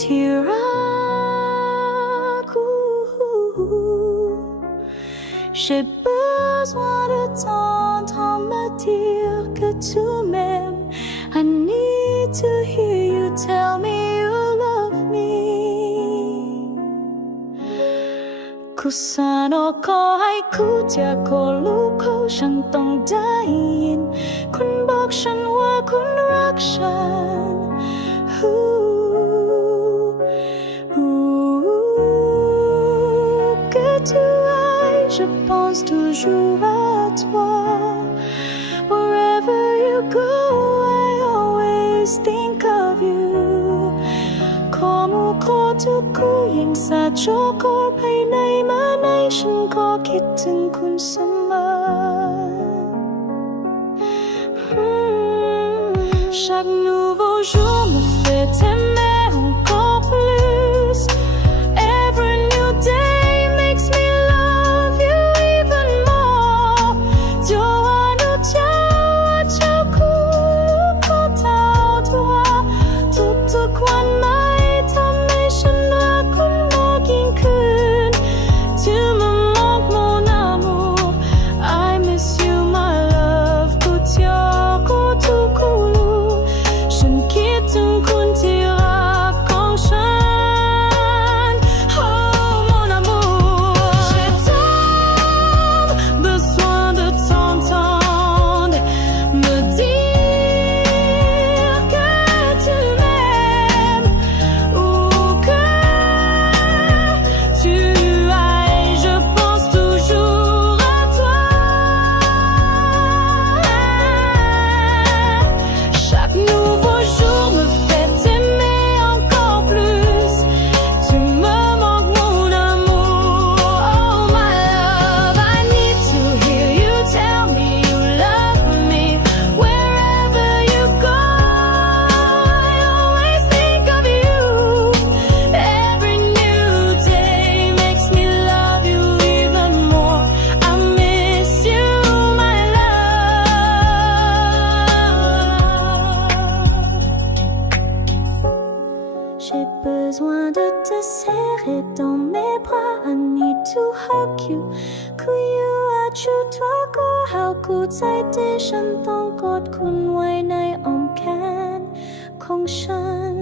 ที่รัก J'ai besoin de t'entendre me dire que tu m'aimes. I need to hear you tell me you love me. กุศลขอให้คู่จะขอลูกเขาฉันต้องได้ยินคุณบอกฉันว่าคุณรักฉัน Que tu ailles, je pense toujours à toi. Wherever you go, I always think of you. ขอมูขอทุกคู่ยังสาโชคอไปไหนมาไหนฉันก็คิดถึงคุณเสมอ Chaque nouveau jour me fait t'aimer encore plus. Every new day makes me love you even more. 就ว่าหนูจะเจ้าคู่ขอเท่าตัวทุกๆวันไม่ทำให้ฉันรักคุณมากยิ่งขึ้น Tu me manques mon amour. I miss you my love. กูเที่ยวกูทุกคู่ฉันคิดถึงคุณที่รักของฉัน Oh mon amour. J'ai tant besoin de t'entendre me dire que tu m'aimes ou que tu ailles. Je pense toujours à toi. Chaque nouveau jour me fait t'aimer encore plus. Tu me manques mon amour. Oh my love, I need to hear you tell me you love me. Wherever you go, I always think of you. Every new day makes me love you even more. I miss you, my love. J'ai besoin de te serrer dans mes bras. I need to hug you. คุยอยู่อาชูตัวก็เข้ากูใจที่ฉันต้องกอดคุณไว้ในอ้อมแขนของฉัน